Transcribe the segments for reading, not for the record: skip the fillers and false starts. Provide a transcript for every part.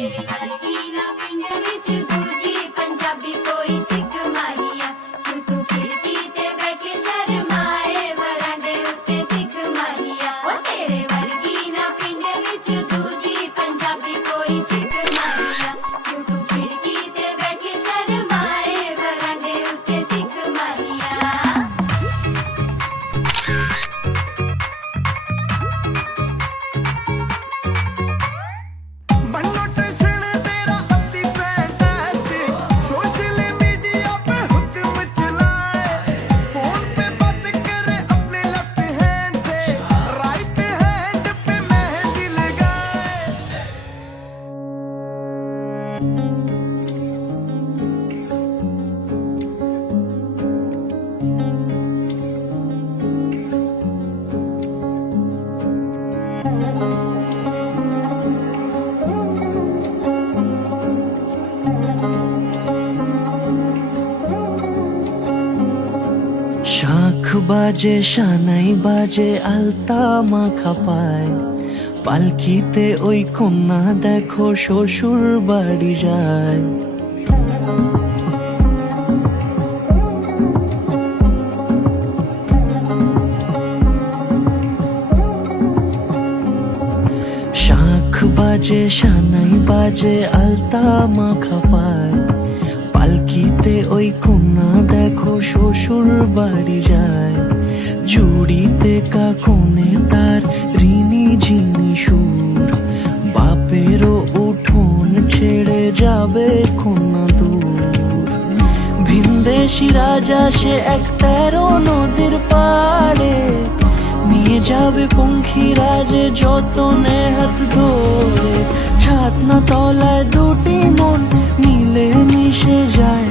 तेरे वर्गी ना पिंड विच दूजी पंजाबी कोई चिक माहिया क्यों तू खिड़की ते बैठी शर्माए बरांडे उत्ते दिख माहिया ओ तेरे वर्गी ना पिंड विच दूजी पंजाबी कोई चिक माहिया क्यों तू खिड़की ते बैठी शर्माए बरांडे उत्ते दिख माहिया শাঁখ বাজে সানাই বাজে আলতা মাখা পায় পালকিতে ওই কন্যা দেখো শ্বশুর বাড়ি যায় শাঁখ বাজে সানাই বাজে আলতা মাখা পায় পালকিতে ওই কন্যা দেখো শ্বশুর বাড়ি যায় চুড়িতে কাকনে তার ঋণী ঝিনি সুর বাপেরও উঠোন ছেড়ে যাবে কন্যা দূর ভিনদেশি রাজা সে এক 13 নদীর পাড়ে নিয়ে যাবে পঙ্খিরাজে যতনে হাত ধরে ছাতনা তলায় দুটি মন মিলে মিশে যায়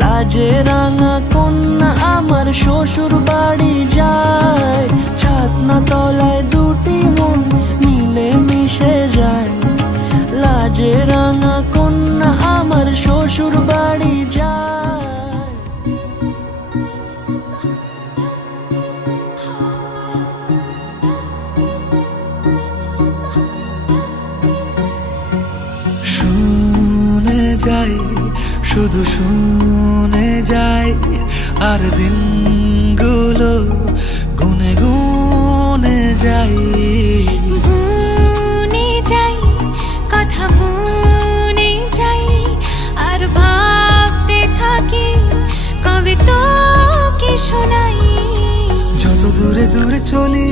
লাজে রাঙা কন্যা আমার শ্বশুর বাড়ি যায় ছাতনা তলায় দুটি মন মিলে মিশে যায় লাজে রাঙা কন্যা আমার শ্বশুর বাড়ি যায় শুনে যাই শুধু শুনে যাই আর দিনগুলো গুনে গুনে যাই গুনে যাই কথা মনে যাই আর ভাবতে থাকি কবে তো কি শোনাই যত দূরে দূরে চলি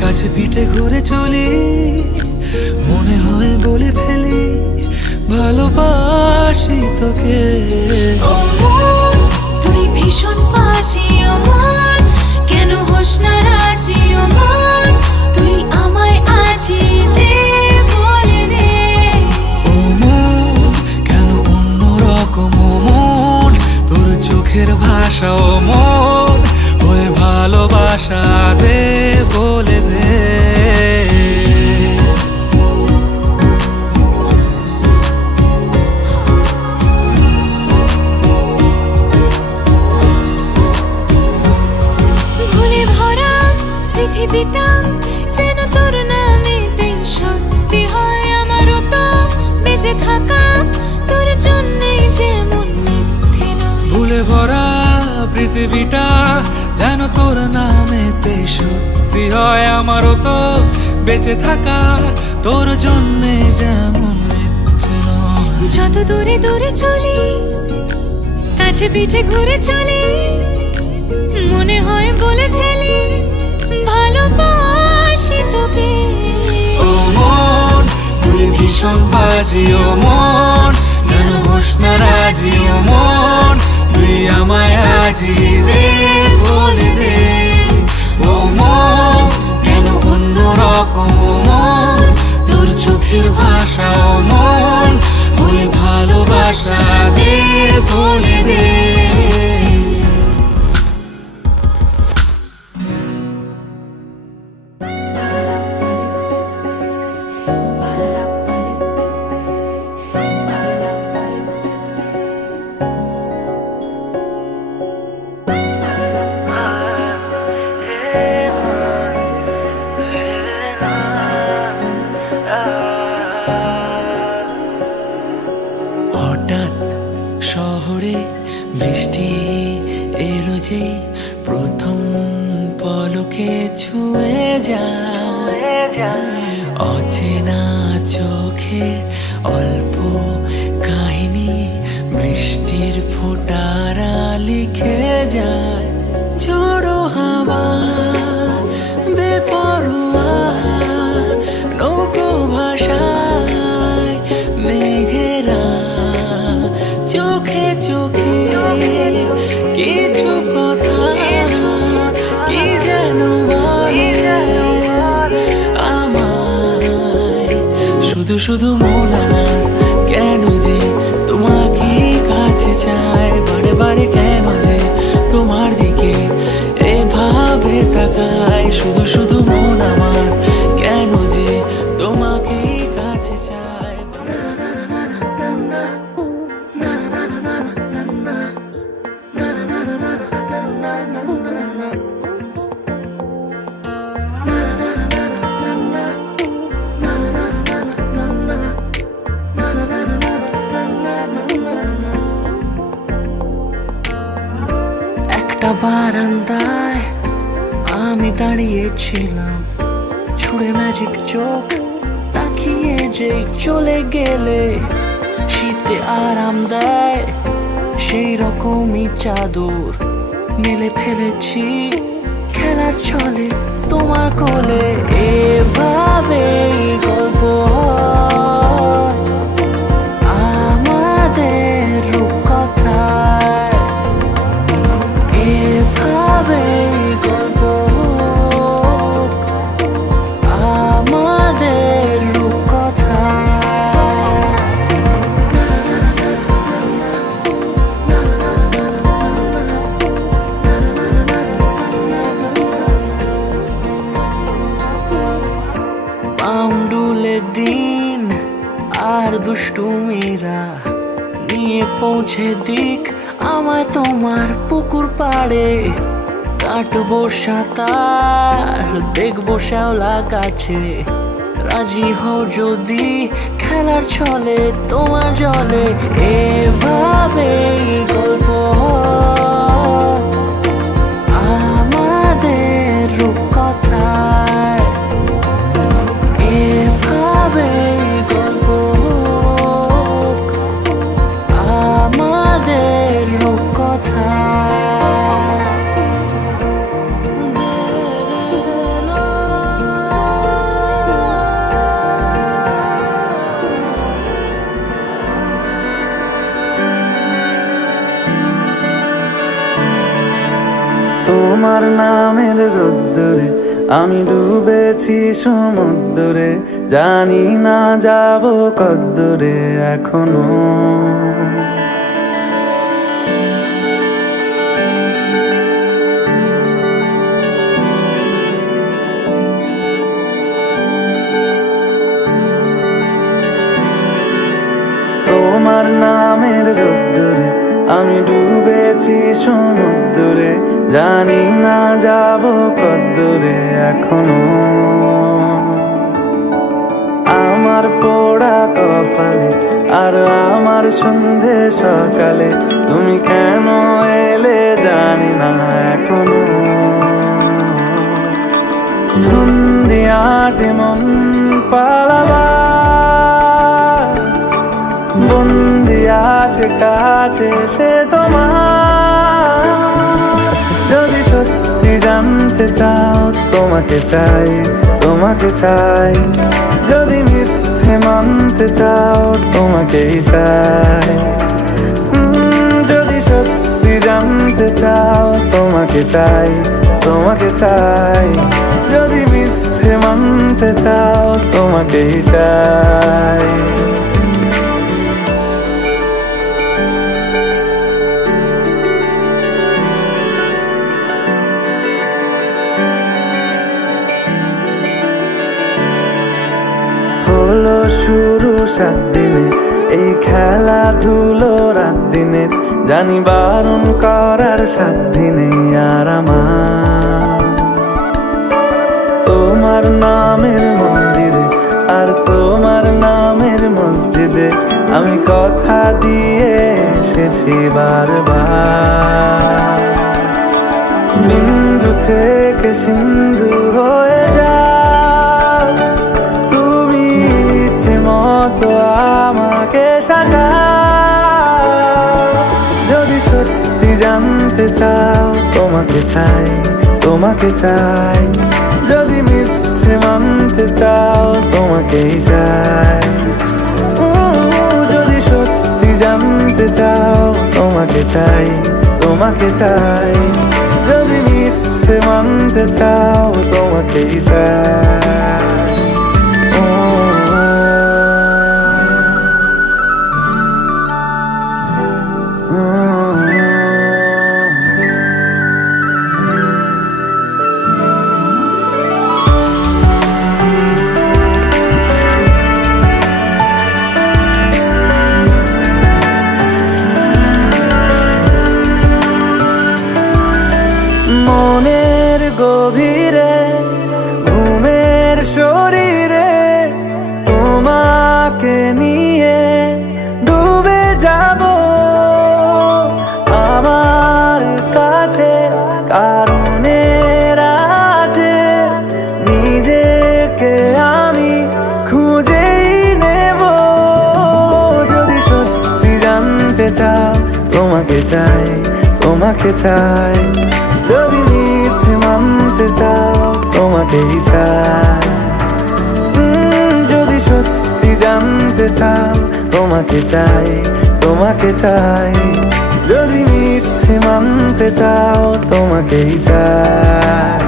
কাছে পিঠে ঘুরে চলি মনে হয় বলে ফেলি ভালোবাসি তোকে ও মন তুই ভীষণ পাজি ও মন কেন হোস না রাজি ও মন তুই আমায় আজি দে বলে দে ও মন কেন অন্য রকম ও মন তোর চোখের ভাষা ও মন হয়ে ভালোবাসা দে বলে দে ভুলে ভরা পৃথিবীটা যেন তোর নামেতেই সত্যি হয় আমারও তো বেঁচে থাকা তোর জন্যই যেমন মিথ্যে নয় ভুলে ভরা পৃথিবীটা যেন তোর নামেতে সত্যি হয় আমারও তো বেঁচে থাকা তোর জন্যে যেমন মিথ্যে নয় যত দূরে দূরে চলি কাছে পিঠে ঘুরে চলি মনে হয় বলে ফেলি ভালোবাসি তোকে ও মন তুই ভীষণ বাজি ও মন কেন হোস না রাজি ও মন তুই আমায় আজি দে বলে দে ও মন কেন অন্য রকম ও মন তোর চোখের ভাষা ও মন ওই ভালোবাসা দে বলে দে এলো যে প্রথম পলকে ছুঁয়ে যায় অচেনা চোখের অল্প কাহিনী বৃষ্টির ফোঁটারা লিখে যায় ঝোড়ো হাওয়া বেপরোয়া নৌকো ভাষায় মেঘেরা চোখে চোখে কিছু কথা কি যেন বলে আমায় শুধু শুধু মন আমার কেন যে তোমাকে কাছে চায় বারে বারে কেন যে তোমার দিকে এভাবে তাকায় শুধু শুধু মন আমার কেন যে তোমাকে কাছে চায় একটা বারান্দায় আমি দাঁড়িয়েছিলাম ছুঁড়ে ম্যাজিক চোখ তাকিয়ে যে চলে গেলে শীতে আরাম দেয় সেই রকমই চাদর মেলে ফেলেছি খেলার ছলে তোমার কোলে এভাবে গল্প হয় আমাদের রূপকথায় এভাবে গল্প হোক আমাদের রূপকথায় পাউন্ডুলে দিন আর দুষ্টুমিরা নিয়ে পৌঁছে দিক আমায় তোমার পুকুর পাড়ে কাটবো সাঁতার দেখবো শ্যাওলা গাছে রাজি হও যদি খেলার ছলে তোমার জলে এভাবে গল্প হয় আমাদের রূপকথায় এভাবে গল্প হোক আমাদের রূপকথায় তোমার নামের রোদ্দুরে আমি ডুবেছি সমুদ্রে জানি না যাব কদ্দুরে এখনো তোমার নামের রোদ্দুরে আমি ডুবেছি সমুদ্রে জানি না যাব কদ্দুরে এখনো আমার পোড়া কপালে আর আমার সন্ধে সকালে তুমি কেন এলে জানি না এখনো ধুন্দিয়াটে মন পালাবা বন্দি আছে কাছে সে তোমার যদি সত্যি জানতে চাও তোমাকে চাই তোমাকে চাই যদি মিথ্যে মানতে চাও তোমাকেই চাই যদি সত্যি জানতে চাও তোমাকে চাই তোমাকে চাই যদি মিথ্যে মানতে চাও তোমাকেই চাই হলো শুরু 7 দিনে এই খেলাধুলো রাত দিনের জানি বারণ করার 7 দিনে আর আমার তোমার নামের মন্দিরে আর তোমার নামের মসজিদে আমি কথা দিয়ে এসেছি বারবার থেকে সিন্ধু হয়ে যাও, তুমি ইচ্ছে মতো আমাকে সাজাও। যদি সত্যি জানতে চাও তোমাকে চাই, তোমাকে চাই। যদি মিথ্যে মানতে চাও তোমাকেই চাই। যদি সত্যি জানতে চাও তোমাকে চাই, তোমাকে চাই। যদি মিথ্যে মানতে চাও তোমাকেই চাই। মনের গভীরে ঘুমের শরীরে তোমাকে নিয়ে ডুবে যাব আমার কাছে। কারণের আছে নিজেকে আমি খুঁজেই নেব। যদি সত্যি জানতে চাও তোমাকে চাই, তোমাকে চাই। যদি মিথ্যে মানতে চাও তোমাকেই চাই। যদি সত্যি জানতে চাও তোমাকে চাই, তোমাকে চাই। যদি মিথ্যে মানতে চাও তোমাকেই চাই।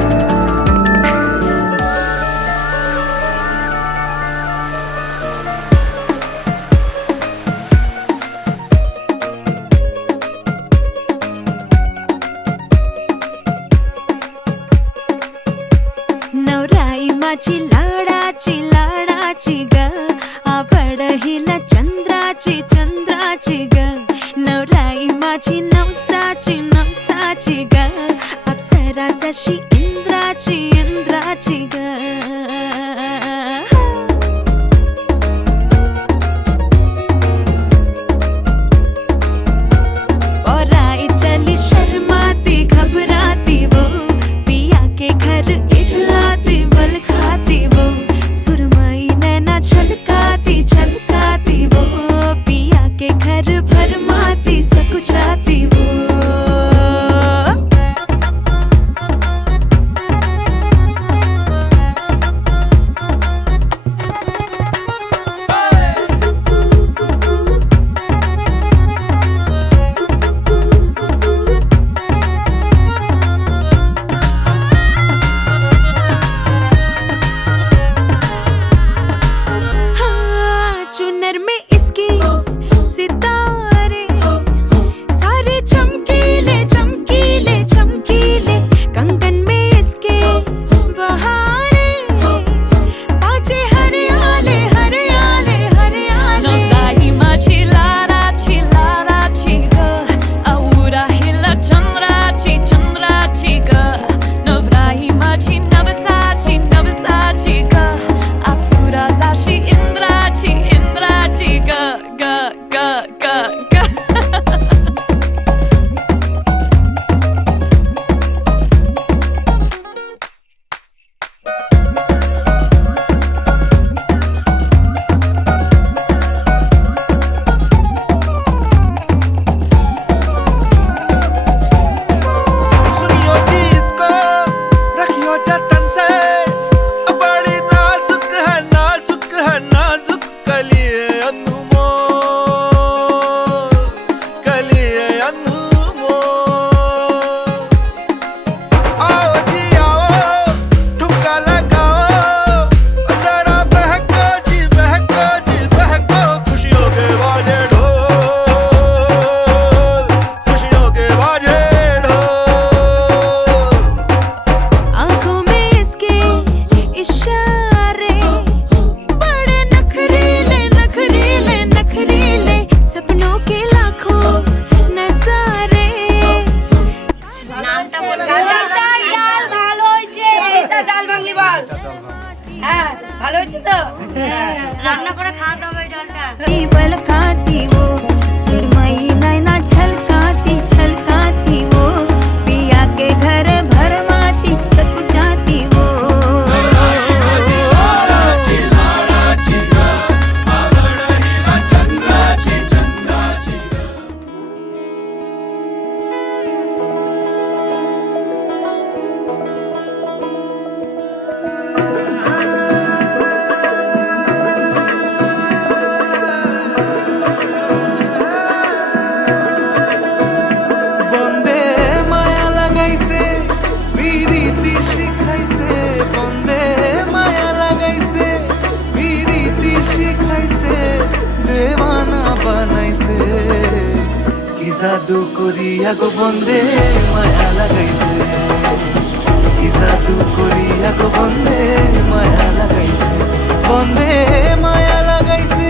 नवराई माझी लाडाची लाडाची ग, आवड हिला चंद्राची चंद्राची ग। नवराई माझी नवसाची नवसाची ग, अप्सरा जशी इंद्राची इंद्राची ग। और आई चली शर्माती घबराती वो, पिया के घर इठलाती बल खाती वो। सुरमई नैना छलकाती छलकाती वो, पिया के घर भरमाती सकुचाती वो। हाँ, चुनर में इसकी सितारे सारे चमकीले चमकीले चमकीले। कंगन में इसके बहारे बाजे हरियाले हरियाले हरियाले। नवराई माझी लाडाची लाडाची ग, आवडा हिला चंद्राची चंद्राची ग। नवराई माझी नवसाची नवसाची ग, अप्सरा जशी इंद्राची इंद्राची ग ग ग ग ग। सुनियो जी इसको, रखियो जतन से। बड़ी नाजुक है नाजुक है नाजुक कलिए अनमोल, कलिए अनमोल। आओ जी आओ, ठुमका लगाओ, जरा बहको जी बहको जी बहको। खुशियों के बाजे ढोल, खुशियों के बाजे ढोल। आँखों में इसके इशारे बड़े नखरीले नखरीले नखरीले, सपनों के लाखों नजारे। নামটা বল। গানটা ইয়ার ভালো হয়েছে। এটা ডাল বাংলি বল। হ্যাঁ ভালো হয়েছে তো। রান্না করে খাওয়া দাও এই ডালটা। बल खाती वो, सुरमई नैना छलकाती छलकाती वो, पिया के घर भरमाती জাদু করিয়া গো বন্দে মায়া লাগাইছে, কি জাদু করিয়া গো বন্দে মায়া লাগাইছে, বন্দে মায়া লাগাইছে,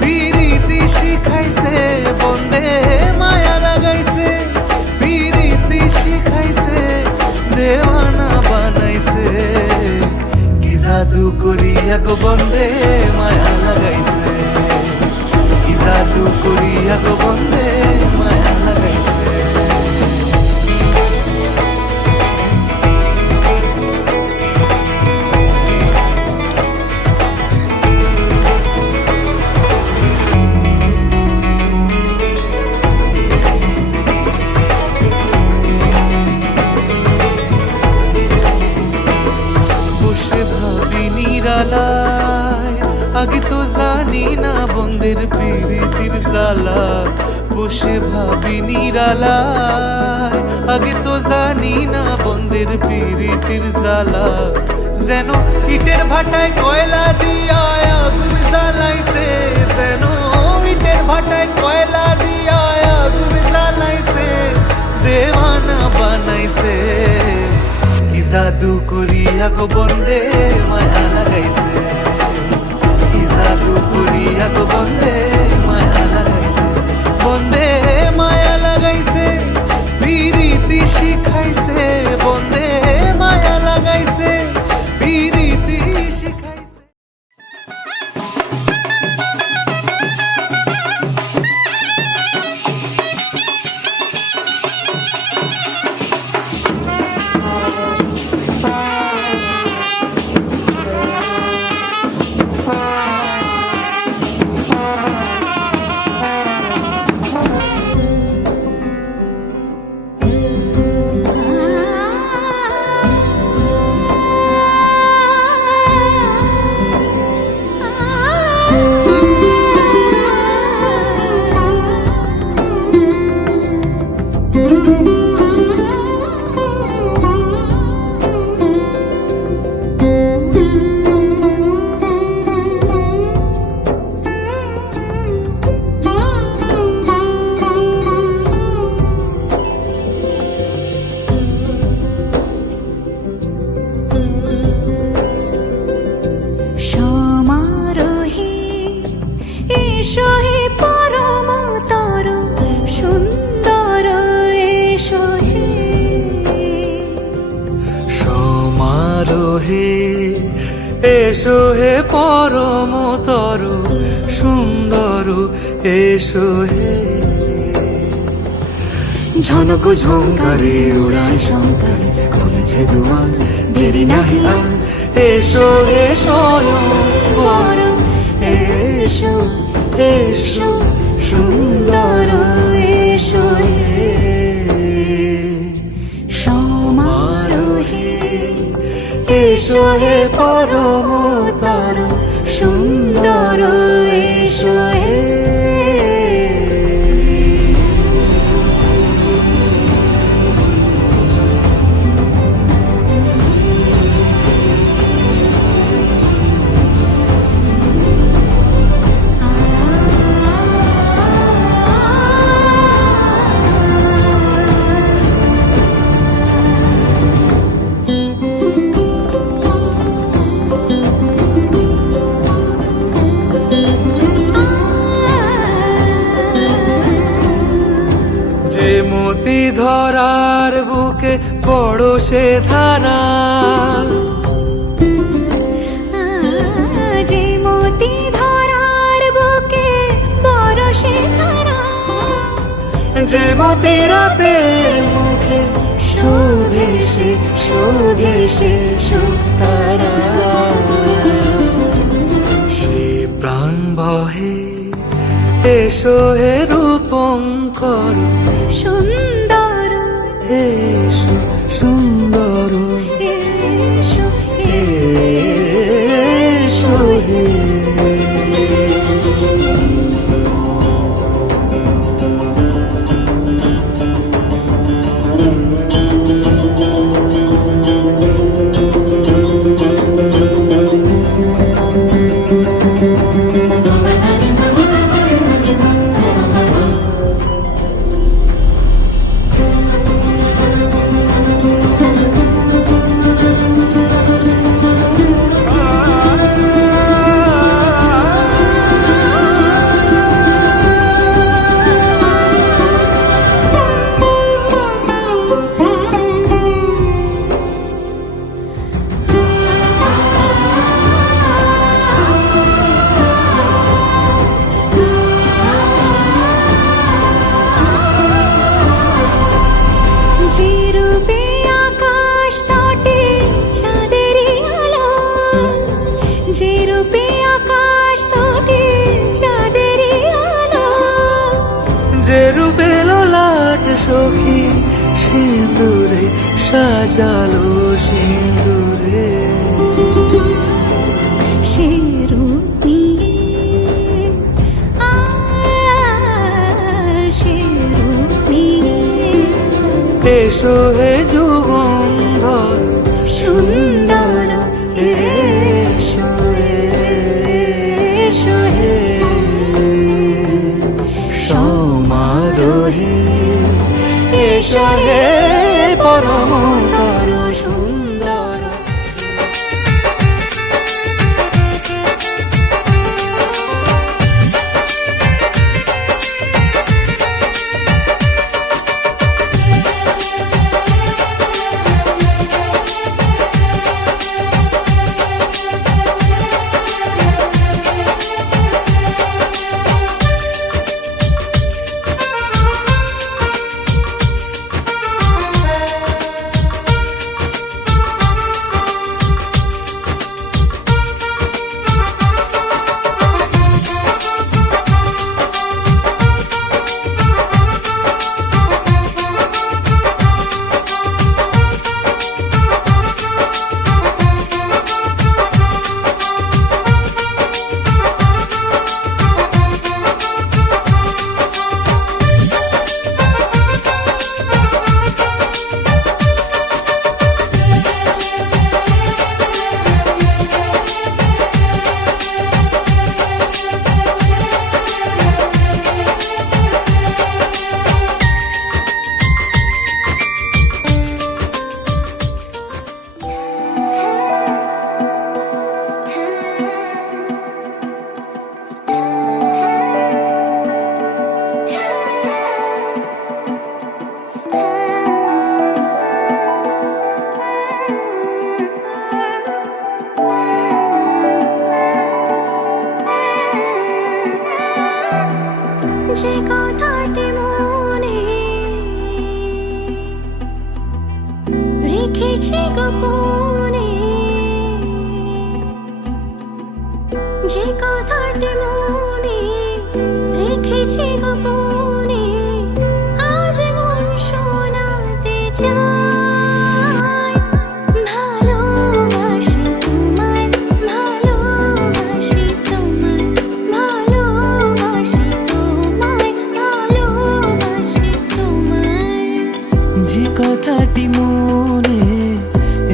পিরিতি শিখাইছে, বন্দে মায়া লাগাইছে, পিরিতি শিখাইছে, দেওয়ানা বানাইছে, কি জাদু করিয়া গো বন্দে মায়া লাগাইছে, কি জাদু করিয়া গো বন্দে মায়া লাগাইছে। বসে ভাবি নিরালায়, আগে তো জানি না বন্দের পিরিতির জ্বালা, বসে ভাবি নিরালায়, আগে তো জানি না বন্দের পিরিতির জ্বালা, যেন ইটের ভাটায় কয়লা দিয়া আগুন জ্বালাইছে, যেন ইটের ভাটায় কয়লা দিয়া আগুন জ্বালাইছে, দেওয়ানা বানাইছে, কি জাদু করিয়া গো বন্দে মায়া লাগাইছে, কি জাদু করিয়া গো বন্দে মায়া লাগাইছে, বন্দে মায়া লাগাইছে, পিরিতি শিখাইছে, বন্দে মায়া লাগাইছে, পিরিতি শিখাইছে। এসো হে পরমতর সুন্দর, এসো হে ঝনক ঝঙ্কারে উড়ায় শঙ্কারে, খুলেছে দুয়ার দেরি নাহি আর, এসো হে স্বয়ংবর, এসো এসো সুন্দর, এসো হে সমারোহে, এসো হে পরমতর সুন্দর, এসো হে। মতি ধরার বুকে বড় সে ধারা, যে মতি ধরার বুকে বড় সে ধারা, যে মতি রাতের মুখে শোভে সে শোভে সে সুতারা, সে প্রাণ বহে, এসো হে রূপঙ্কর সুন্দর, এসো সুন্দর, এসো এসো হে। সখী সিঁদুরে সাজালো সিঁদুরে সে রূপ নিয়ে সে রূপ নিয়ে এসো হে যুগন্ধর সুন্দর এসো এসো হে সমারোহে এসো হে পরমতর সুন্দর যে কথাটি মনে রেখেছি গোপনে যে কথাটি মনে রেখেছি গোপনে আজ মন শোনাতে চায় ভালোবাসি তোমায় ভালোবাসি তোমায় ভালোবাসি তোমায় ভালোবাসি তোমায় যে কথাটি মনে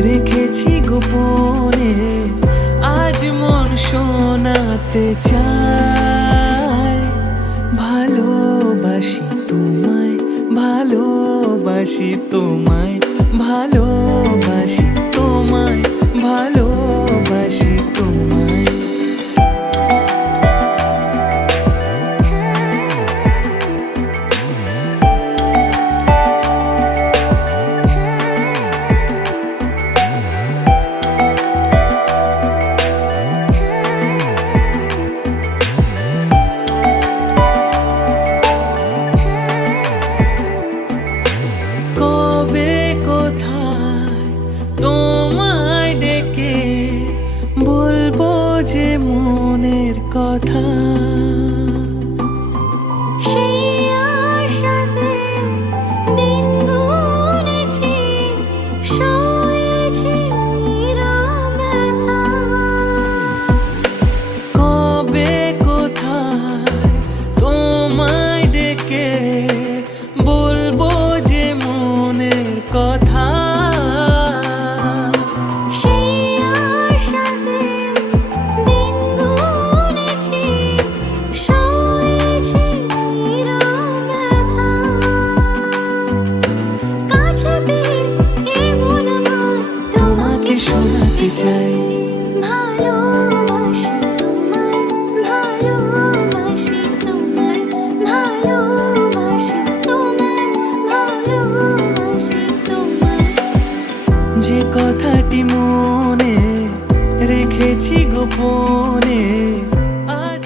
রেখেছি গোপনে আজ মন শোনাতে চায় ভালোবাসি তোমায় ভালোবাসি তোমায় ভালোবাসি তোমায় ভালোবাসি তোমায় কবে কোথায় তোমায় ডেকে বলবো যে মনের কথা সেই আশাতে দিন গুনেছি সয়েছি নীরব ব্যথা কবে কোথায় তোমায় ডেকে বলবো যে মনের কথা সেই আশাতে দিন গুনেছি সয়েছি নীরব ব্যথা কাছে পেয়ে এমন আমার তোমাকে শোনাতে চাই ভালোবাসি তোমায় ভালোবাসি তোমায় ভালোবাসি তোমায় ভালোবাসি তোমায় যে কথাটি মনে রেখেছি গোপনে আজ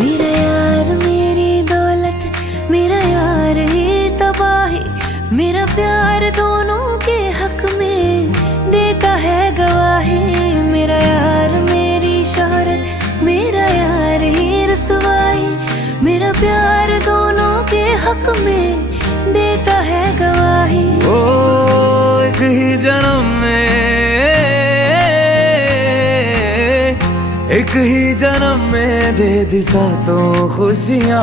मेरा यार मेरी दौलत मेरा यार ही तबाही मेरा प्यार दोनों के हक में देता है है मेरा यार मेरी शोहरत मेरा यार ही रसवाई मेरा प्यार दोनों के हक में देता है गवाही ओ एक ही जन्म में दे दी सातों खुशियाँ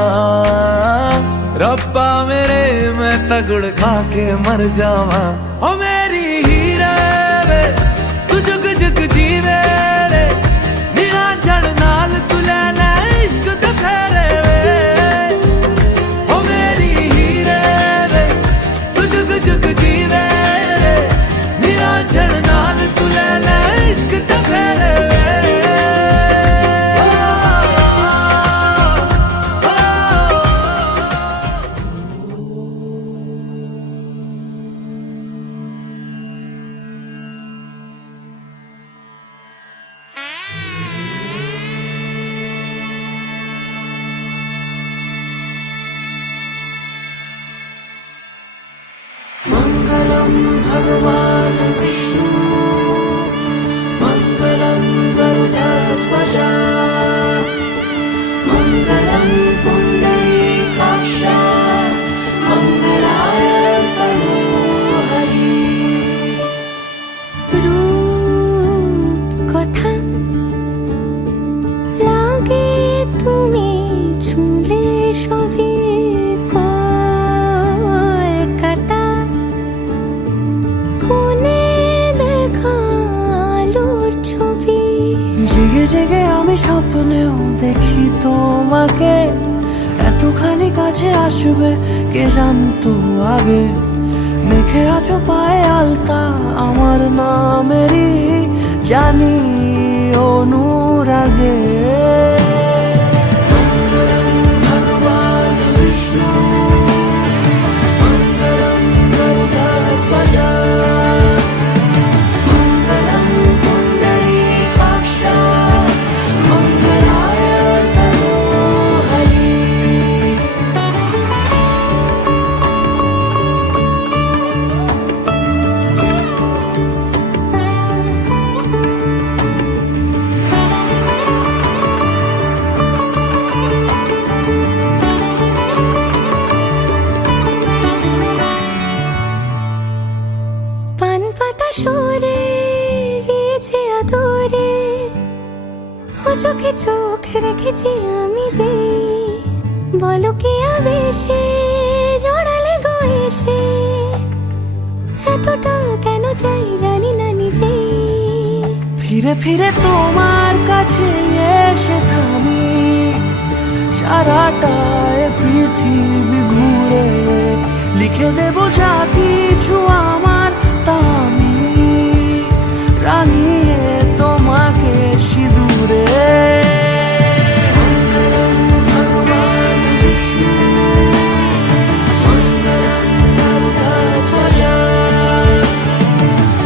रब्बा मेरे मैं तगड़ खा के मर जावा ओ मेरी हीरे वे तू जुग जुग जीवे रे नीला जड़ नाल तू ले ले इश्क ते फेरे वे ओ मेरी हीरे वे तू जुग जुग जीवे रे नीला जड़ नाल तू ले ले इश्क ते फेरे वे मंगलम भगवान विष्णु मंगलम गरुड़ध्वजा मंगलम पुंडरीकाक्ष मंगलाय तनोहरि रूप कथा लागे তুমি ছুলে সবই জেগে জেগে আমি স্বপ্নেও দেখি তোমাকে এতখানি কাছে আসবে কে জানতো আগে মেখে আছো পায়ে আলতা আমার নামেরই জানি অনুরাগে চোখে চোখ রেখেছি আমি যে বলো কি আবেশে জড়ালে গো এসে এতটা কেন চাই জানি না নিজে ফিরে ফিরে তোমার কাছে এসে থামি সারাটা পৃথিবী ঘুরে লিখে দেব যা কিছু আমার তা আমি রাঙিয়ে তোমাকে সিঁদুরে মঙ্গলম ভগবান বিষ্ণু মঙ্গলম গরুড়ধ্বজা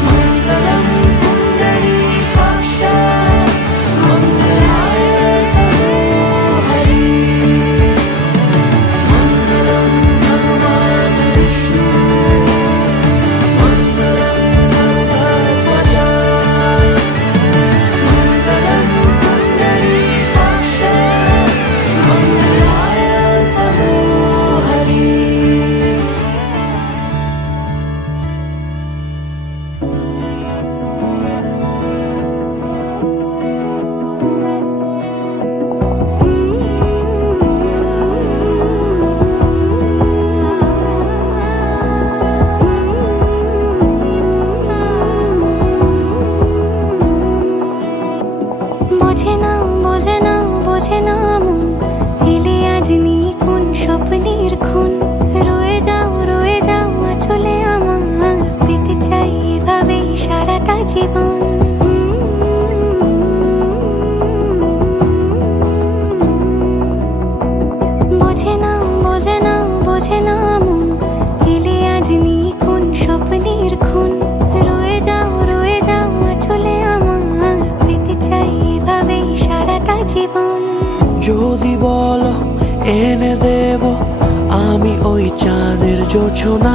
মঙ্গলম পুণ্ডরীকাক্ষ মঙ্গলায় তনোহরি মঙ্গলম ভগবান বিষ্ণু মঙ্গলম গরুড়ধ্বজা বোঝে না মন এলে আজ নিয়ে কোন স্বপ্নের খুন রয়ে যাও চলে আমার পেতে চাই এভাবে সারাটা জীবন বোঝে না মন এলে আজ নিয়ে কোন স্বপ্নের খুন রয়ে যাও চলে আমার পেতে চাই এভাবে সারাটা জীবন যদি বলো এনে দেব আমি ওই চাঁদের জোছনা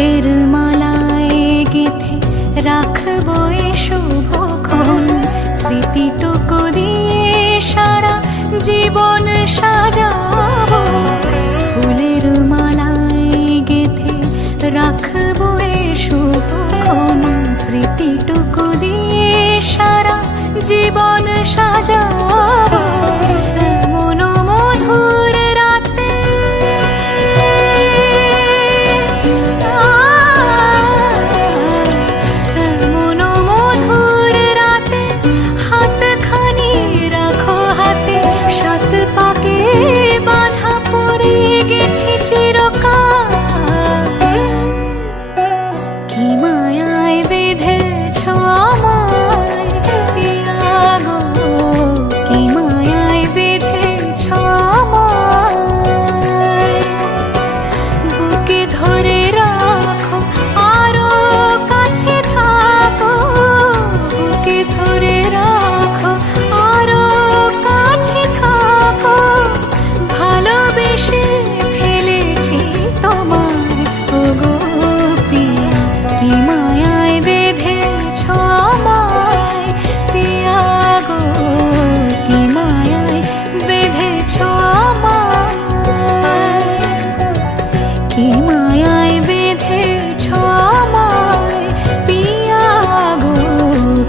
ফুলের মালায় গেথে রাখবো এ শুভক্ষণ, স্মৃতিটুকু দিয়ে সারা জীবন সাজাবো। ফুলের মালায় গেথে রাখবো এ শুভক্ষণ, স্মৃতিটুকু দিয়ে সারা জীবন সাজাবো। এমন মধুর রাতে এমন মধুর রাতে হাতখানি রাখো হাতে, সাত পাকে বাঁধা পড়ে গেছি চিরকাল। কি মায়ায় বেঁধেছ আমায় পিয়া গো, কি মায়ায় বেঁধেছ আমায়। বুকে ধরে রাখো আরো কাছে থাকো, বুকে ধরে রাখো আরো কাছে থাকো। ভালোবেসে ফেলেছি তোমায় ওগো পিয়া, কি মায়ায় বেঁধেছ আমায় পিয়া গো, কি মায়ায় বেঁধেছ আমায়, কি মায়ায় বেঁধেছ আমায় পিয়া গো,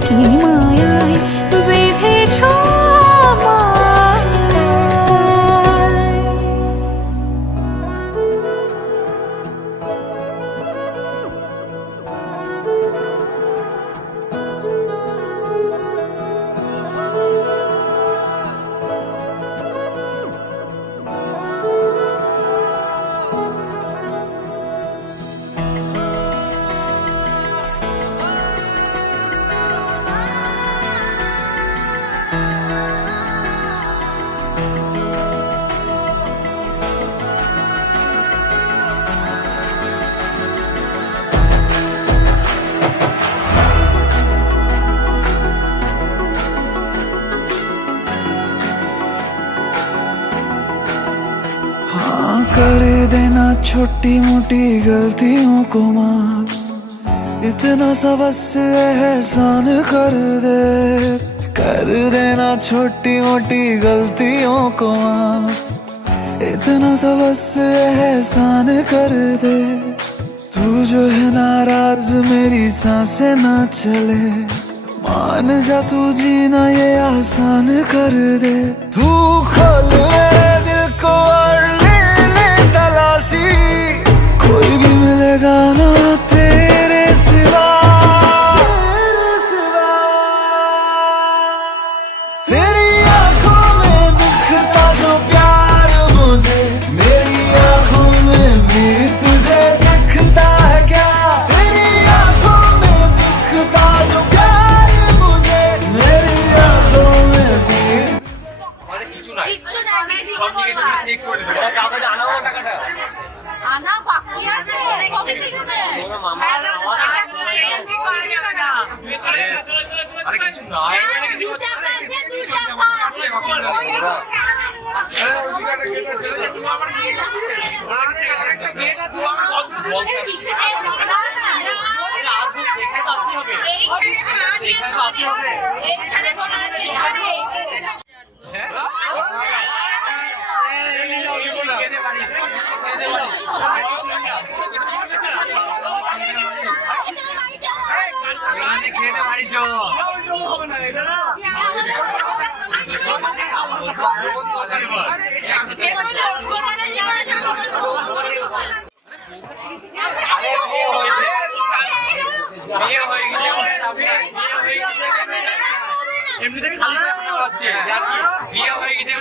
কি মায়ায় বেঁধেছ আমায়। हाँ कर देना छोटी मोटी गलतियों को माफ, इतना सा बस एहसान कर दे। कर देना छोटी मोटी गलतियों को माफ, इतना सा बस एहसान कर दे। तू जो है नाराज मेरी सांसें ना चले, मान जा तू जीना ये आसान कर दे। तू खोल मेरे दिल को और ले ले तलाशी, कोई भी मिलेगा ना तेरे सिवा। तेरी आंखों में दिखता जो प्यार मुझे, मेरी आंखों में भी तुझे दिखता है क्या। तेरी आंखों में दिखता जो प्यार मुझे, मेरी आंखों में भी। আনা বাকি আছে সবই কিছু নেই। আরে কিছু না, এখানে কিছু দু টাকা আছে, 2 টাকা। ওদিকে গেট আছে, তুমি আমার নিয়ে যাচ্ছ। ওরা থেকে আরেকটা গেট আছে, আমার বন্ধ বলতে আছে। খেতে বাড়ি চো হবে না এটা না। এমনিতে খালি হচ্ছে বিয়ে হয়ে গেছে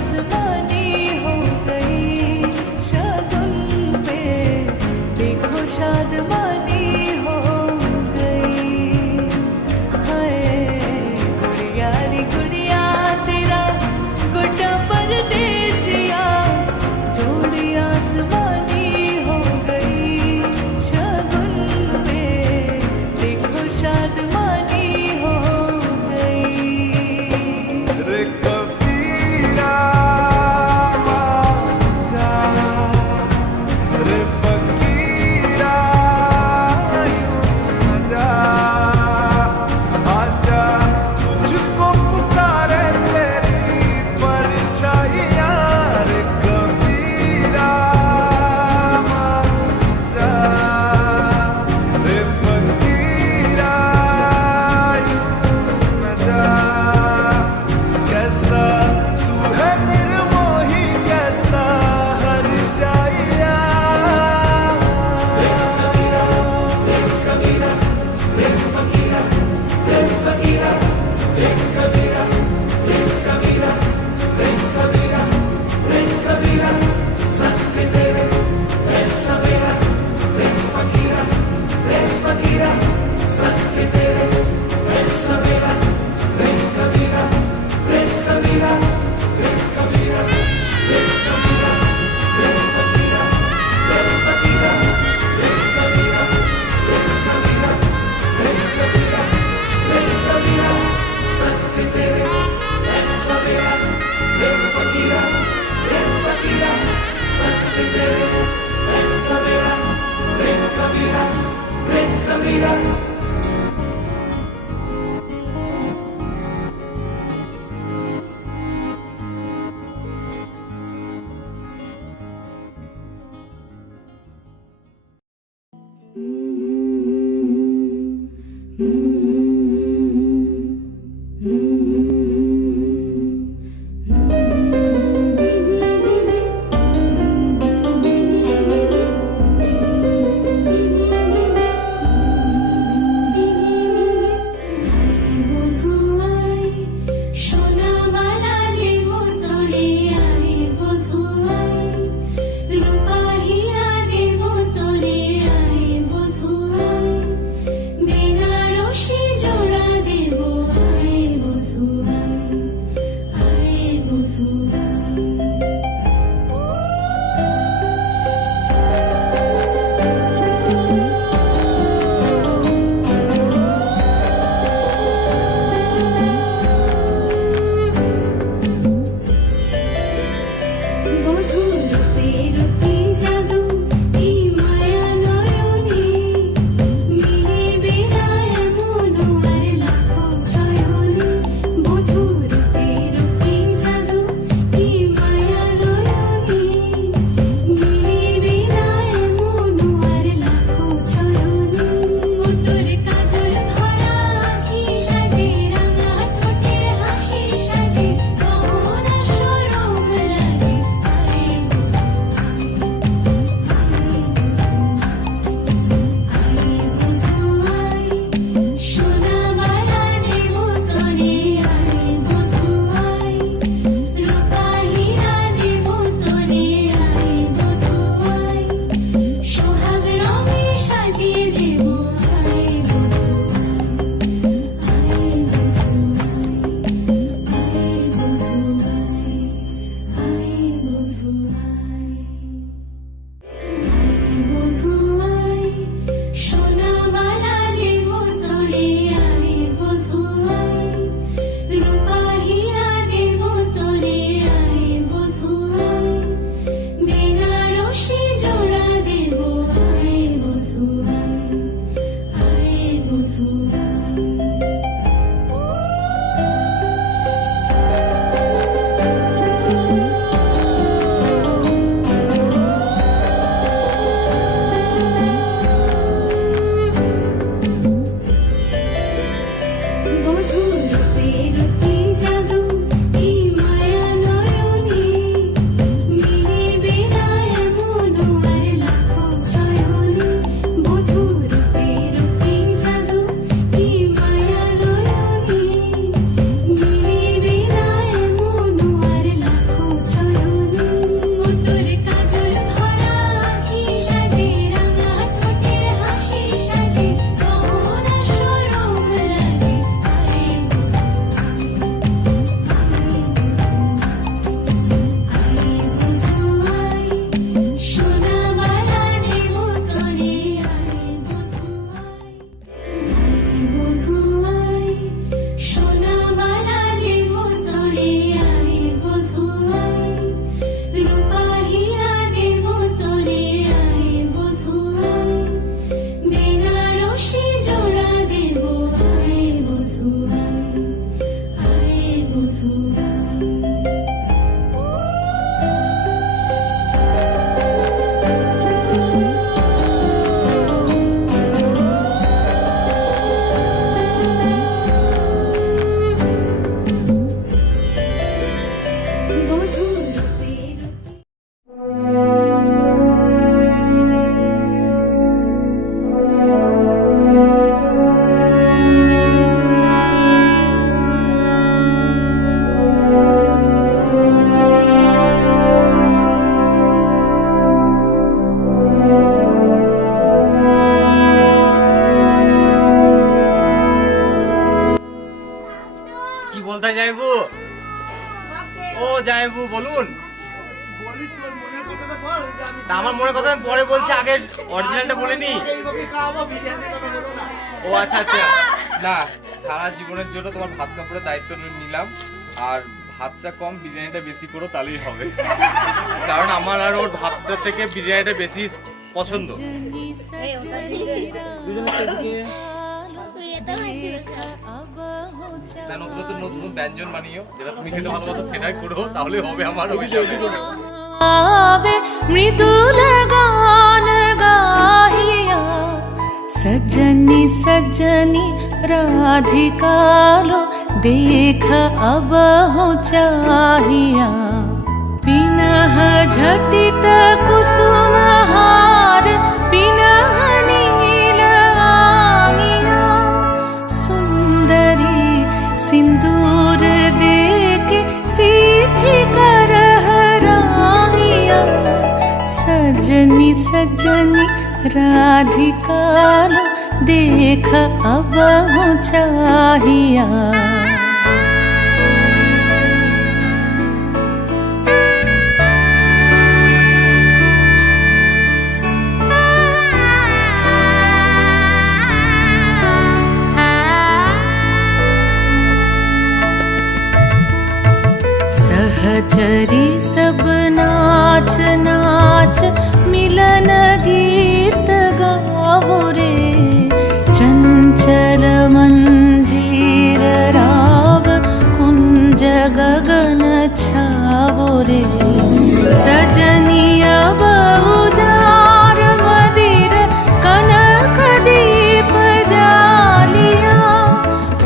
आसमानी हो गई शगुन पे देखो शादमानी हो गई हाय गुड़िया रे गुड़िया तेरा गुड्डा परदेसिया जोड़ी आसमानी हो गई शगुन पे देखो शादमानी हो गई रे कबीरा বলি তোর মনের কথাটা বল যে আমি তা আমার মনে কথা আমি পরে বলছি, আগে অরিজিনালটা বলে নি। এইভাবে খাওয়াবো বিরিয়ানি কথা বলো না। ও আচ্ছা আচ্ছা, না সারা জীবনের জন্য তোমার ভাত কাপড়ের দায়িত্ব নিলাম, আর ভাতটা কম বিরিয়ানিটা বেশি করো তাহলেই হবে, কারণ আমার আর ওর ভাতটা থেকে বিরিয়ানিটা বেশি পছন্দ। না, নতুন নতুন নতুন ব্যঞ্জন বানিও, যেটা তুমি খেতে ভালোবাসো সেটাই করো, তাহলে হবে আমার অভিযোগ। आवे मृदुल गान गाहिया सजनी सजनी राधिका लो देख अब हो चाहिया पिनह झटित कुसुम हार पिनह नील आंगिया सुंदरी सिंदूर देके सीधी करह रानिया सजनी सजनी राधिका लो देख अब हो चाहिया सहचरी सब नाच नाच मिलन गीत गाओ रे चंचल मंजीर राव कुंज गगन छाओ रे सजनिया बहुजार मदिर कनक दीप जालिया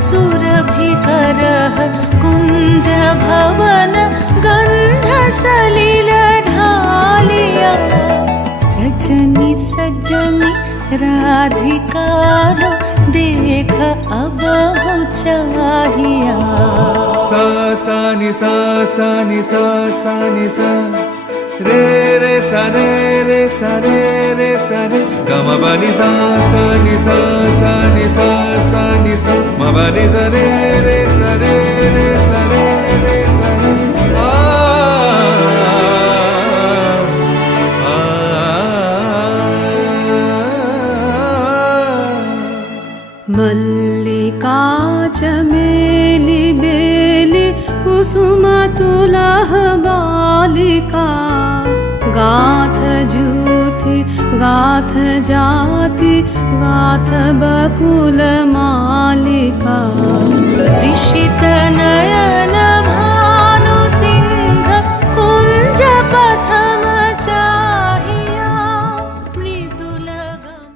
सुरभि करह कुंज भवन गंध सलिल ढालिया सजनी सजनी राधिका लो देख अब हो चाहिया सा सा नि सा सा नि सा सा नि सा रे रे सा रे रे सा रे रे सा रे ग म ब नि सा सा नि सा सा नि सा सा नि सा म ब नि सा रे रे सा रे रे सा रे रे सा रे आ मल्लिका चमेली बेली कुसुम तुलह बालिका गाथ जूथि गाथ जाति गाथ बकुल मालिका ऋषित नयन भानु सिंह कुंज पथम चाहिया मृदुल गम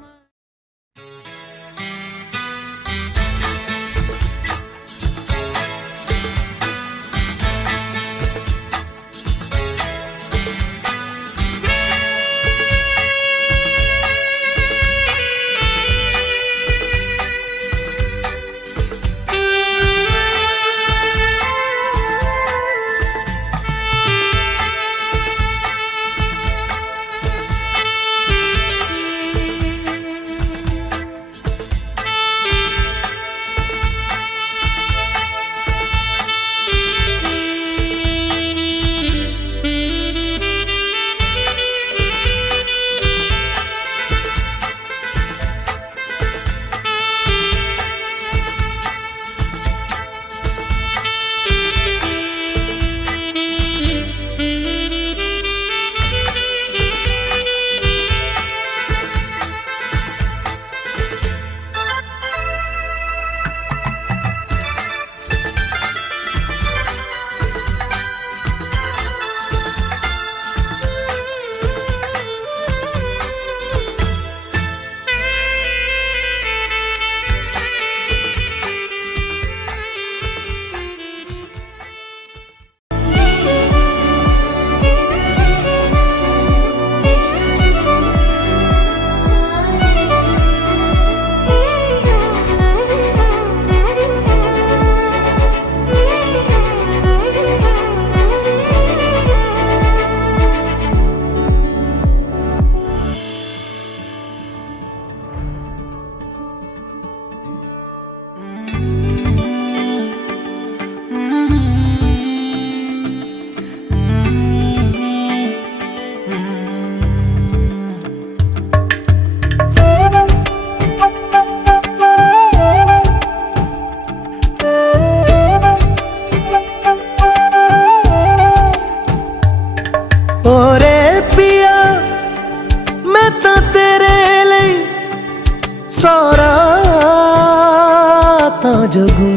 जगूं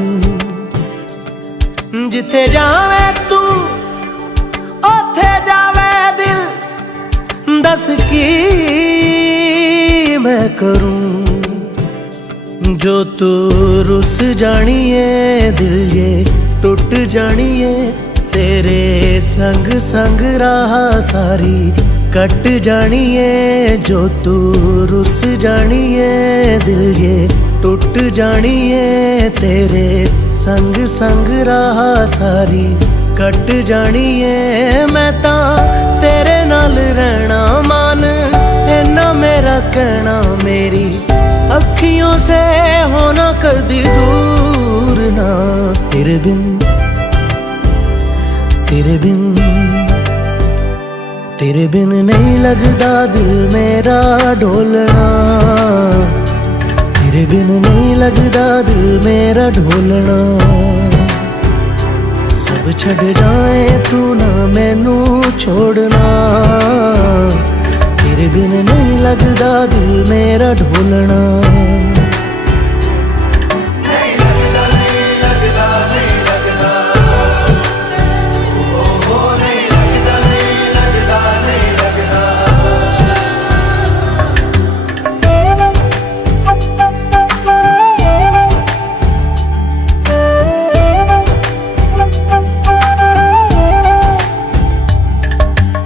जिथे जावे तू ओथे जावे दिल दस की मैं करूं जो तू रुस जानिए दिल ये टूट जानिए तेरे संग संग राह सारी कट जानिए जो तू रुस जानिए दिल ये टूट जानिए तेरे संग संग राह सारी कट जानिए मैं ता तेरे नाल रहना मान इन्ना मेरा कहना मेरी अखियों से होना कदी दूर ना तेरे बिन तेरे बिन नहीं लगदा दिल मेरा ढोलना तेरे बिन नहीं लगदा दिल मेरा ढोलना सब छड़ जाए तू ना मैनू छोड़ना तेरे बिन नहीं लगदा दिल मेरा ढोलना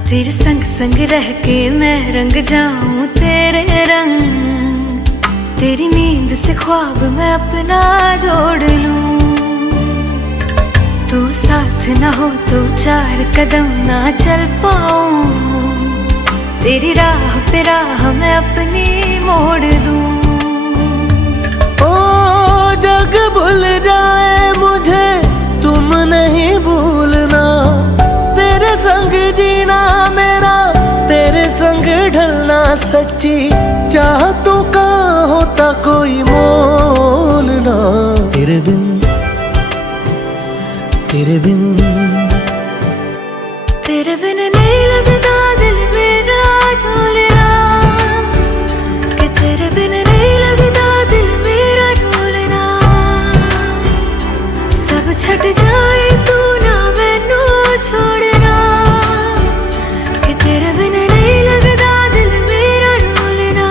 तेरे संग संग रह के मैं रंग जाऊं तेरे रंग तेरी नींद से ख्वाब मैं अपना जोड़ लूं तू साथ ना हो तो चार कदम ना चल पाऊं तेरी राह पे राह मैं अपनी मोड़ दूं ओ जग भूल जाए मुझे तुम नहीं भूलना तेरे संग जीना मेरा तेरे संग ढलना सच्ची चाहतों का होता कोई मोल ना तेरे बिन तेरे बिन नहीं लगदा दिल मेरा ढोलना कि तेरे बिन नहीं लगदा दिल मेरा ढोलना सब छट जाए तू ना मैनू छोड़ना कि तेरे बिन नहीं लगदा दिल मेरा ढोलना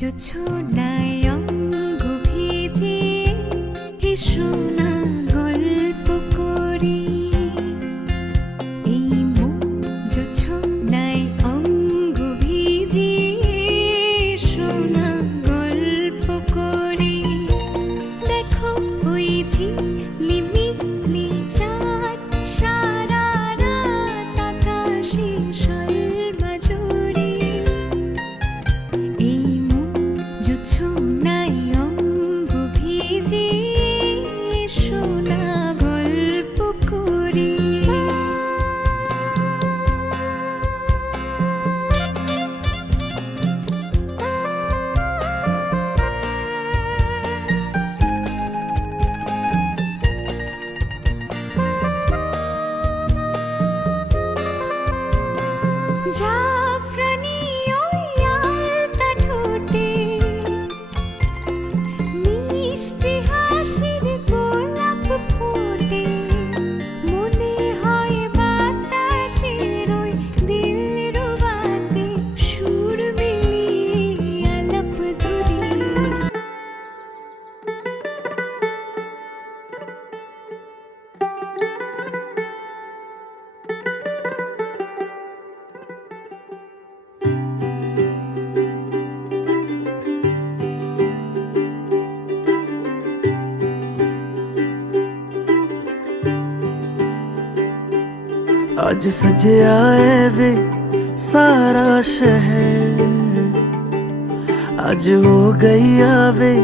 जो ছোনায় অঙ্গ ভিজিয়ে হে শোনা গল্প করি এই মন जो ছোনায় অঙ্গ ভিজিয়ে শোনা গল্প করি দেখো ওই ঝিলিমিলি চাঁদ সারা রাত আকাশে শর্মা জোরে এই মন जो ছোঁয়া জাফরানি ওই আলতা ঠোঁটে মিষ্টি হাসির গোলাপ ফোটে, মনে হয় বাতাসের ওই দিলরুবাতে সুর মিলিয়ে আলাপ ধরি। ਅੱਜ ਸਜਿਆ ਏ ਵੇ ਸਾਰਾ ਸ਼ਹਿਰ, ਅੱਜ ਹੋ ਗਈ ਆਵੇ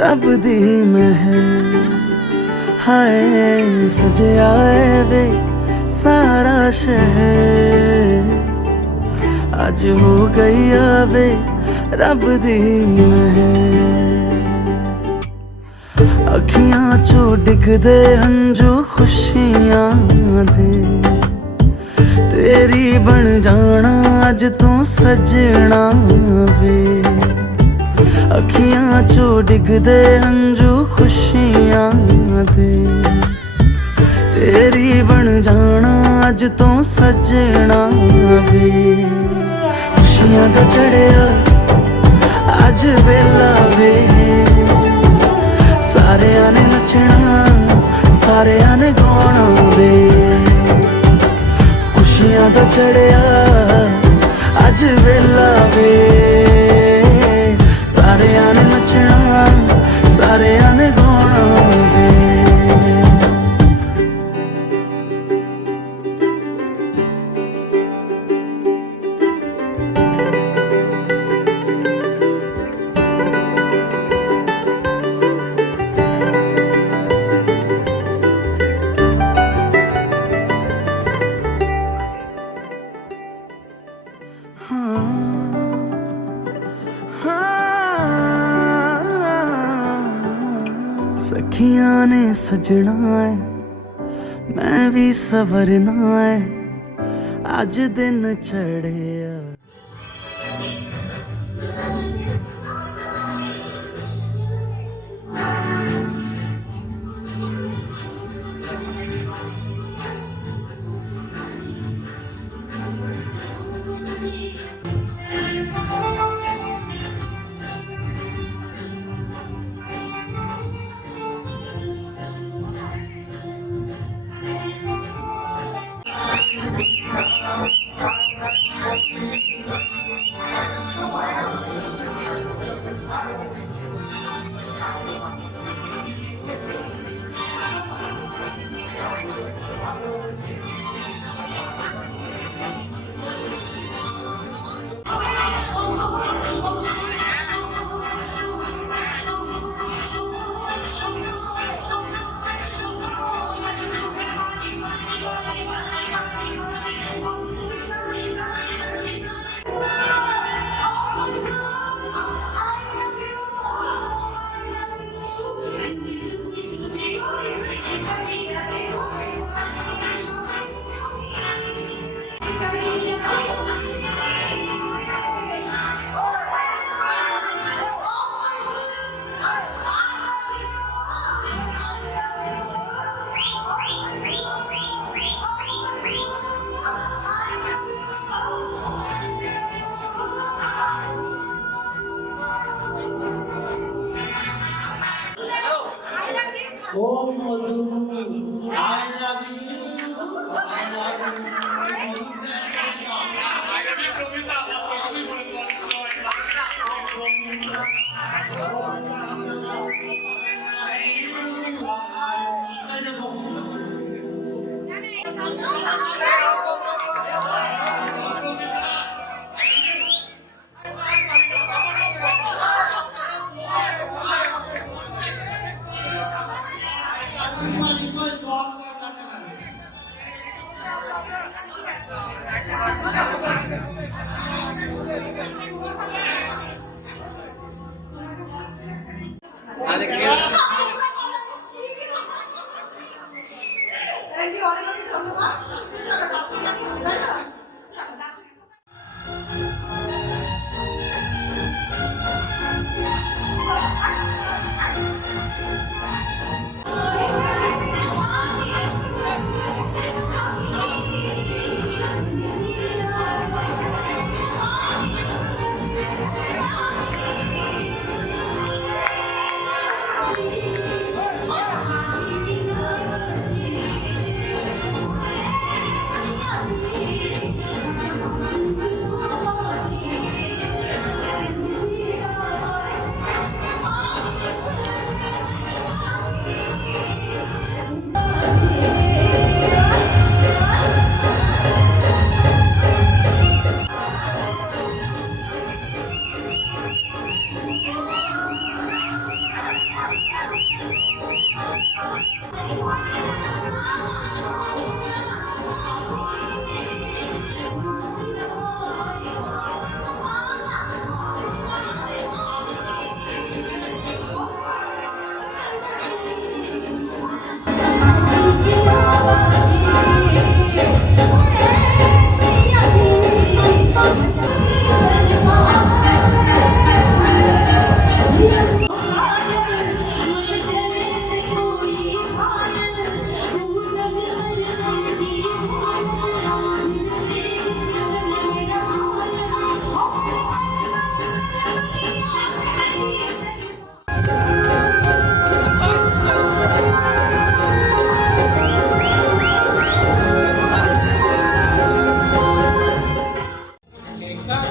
ਰੱਬ ਦੀ ਮਹਿਰ। ਹਾਏ ਸਜਿਆ ਏ ਵੇ ਸਾਰਾ ਸ਼ਹਿਰ, ਅੱਜ ਹੋ ਗਈ ਆਵੇ ਰੱਬ ਦੀ ਮਹਿਰ। ਅੱਖੀਆਂ ਚੋਂ ਡਿੱਗਦੇ ਹੰਝੂ ਖੁਸ਼ੀਆਂ ਦੇ, तेरी बन जाना अज तू सजना वे। अखियां चो डिगदे हंजू खुशियां दे, तेरी बन जाना अज तू सजना वे। खुशियां दा चढ़िया अज वेला वे, सारियां ने नचना सारियां ने गाना वे। खुशियां दा चढ़िया अज वेला वे, सारियां ने नचना सारियां ने गाना वे। सखियां ने सजना है मैं भी सवरना है, अज दिन चढ़िया।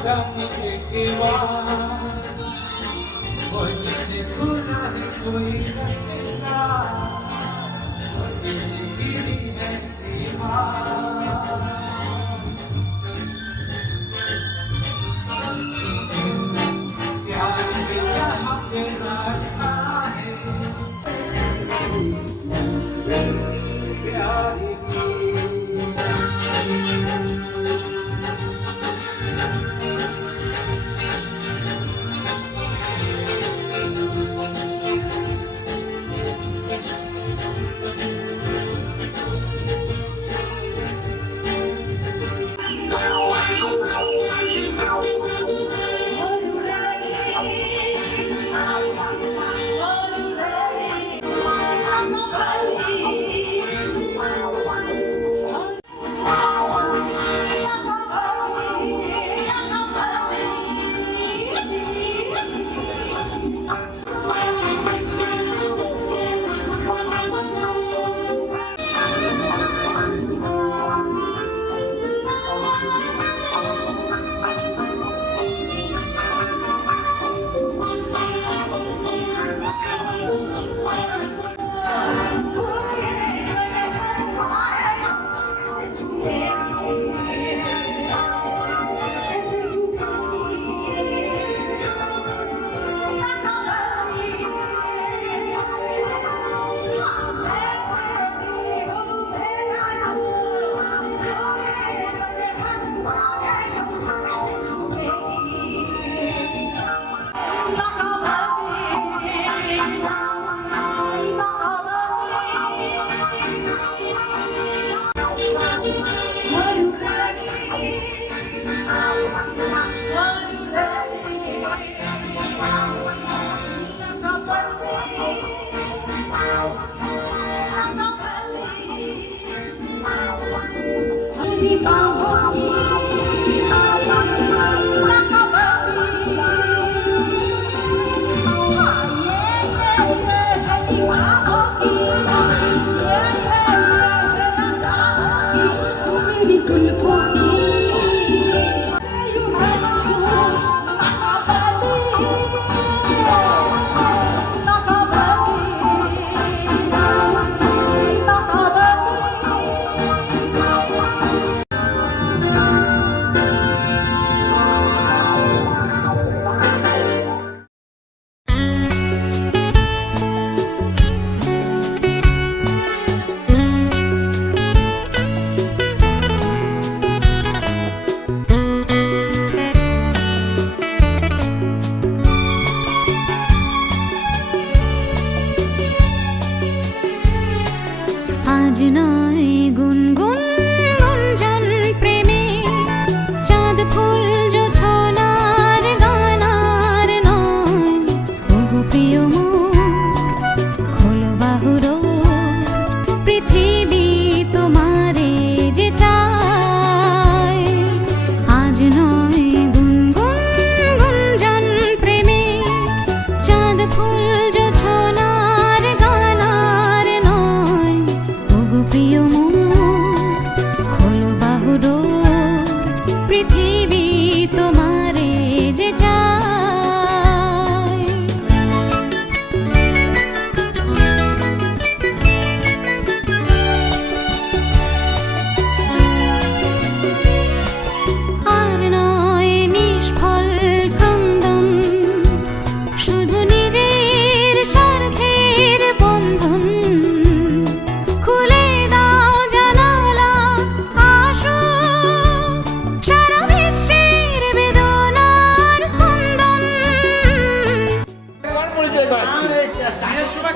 कदम एक बार वो जिसे खुदा है कोई रसीदा वो किसी की है दीवार प्यार दिया हमने रखा है प्यार की आज नए गुनगुन गुंजन प्रेमे चाँद फूल जो छोनार गानार नय ओगो प्रिय मोर खोलो बाहुर पृथिवी तुम्हारे जे चाय आज नए गुनगुन गुंजन प्रेमे चाँद फूल जो छोनार गानार नय প্রিয় মোর খোলো বাহুডোর পৃথিবী তোমারে যে চায় আর নয় নিষ্ফল ক্রন্দন শুধু নিজের স্বার্থের বন্ধন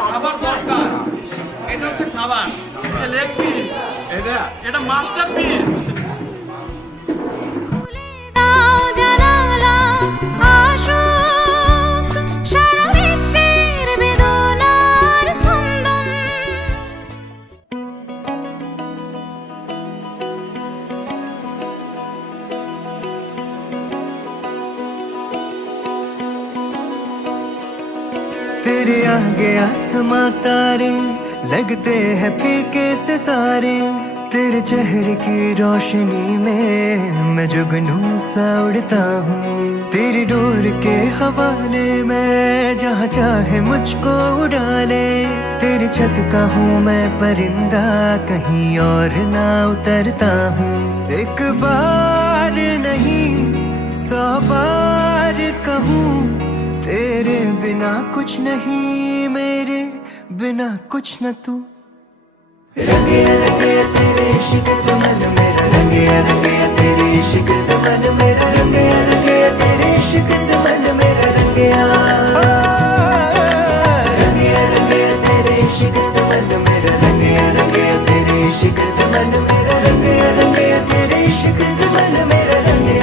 খাবার দরকার এটা হচ্ছে খাবার লেগ পিস এটা মাস্টার পিস तेरे आगे आसमां तारे लगते हैं फीके से सारे तेरे चेहरे की रोशनी में मैं जुगनू सा उड़ता हूँ। तेरी डोर के हवाले मैं जहाँ चाहे मुझको उड़ा ले। तेरी छत का हूँ मैं परिंदा, कहीं और ना उतरता हूँ। एक बार नहीं 100 बार कहूँ, तेरे बिना कुछ नहीं, मेरे बिना कुछ न तू। रंगे रंगे तेरे इश्क से मन मेरा, रंगे रंगे तेरे इश्क से मन मेरा, रंगे रंगे तेरे इश्क से मन मेरा रंगे रंगे रंगे तेरे इश्क से मन मेरा, रंगे रंगे तेरे इश्क से मन मेरा, रंगे रंगे तेरे इश्क से मन मेरा रंगे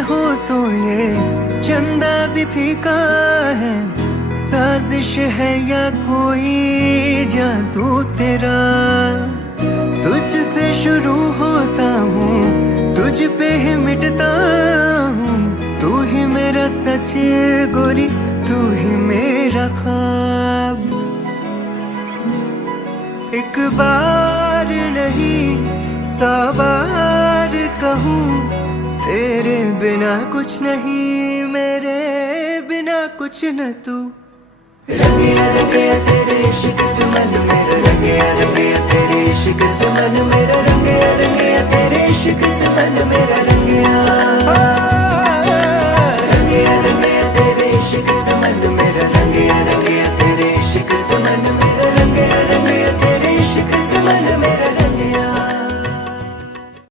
हो तो ये चंदा भी फीका है, साजिश है या कोई जादू तेरा। तुझसे शुरू होता हूँ, तुझ पे ही मिटता हूँ। तू ही मेरा सच गोरी, तू ही मेरा ख्वाब। एक बार नहीं 100 बार कहूँ, तेरे बिना कुछ नहीं, मेरे बिना कुछ न तू। रंगे रंगे तेरे इश्क से मन मेरा, रंगे रंगे तेरे इश्क से मन मेरा, रंगे रंगे तेरे इश्क से मन मेरा रंगे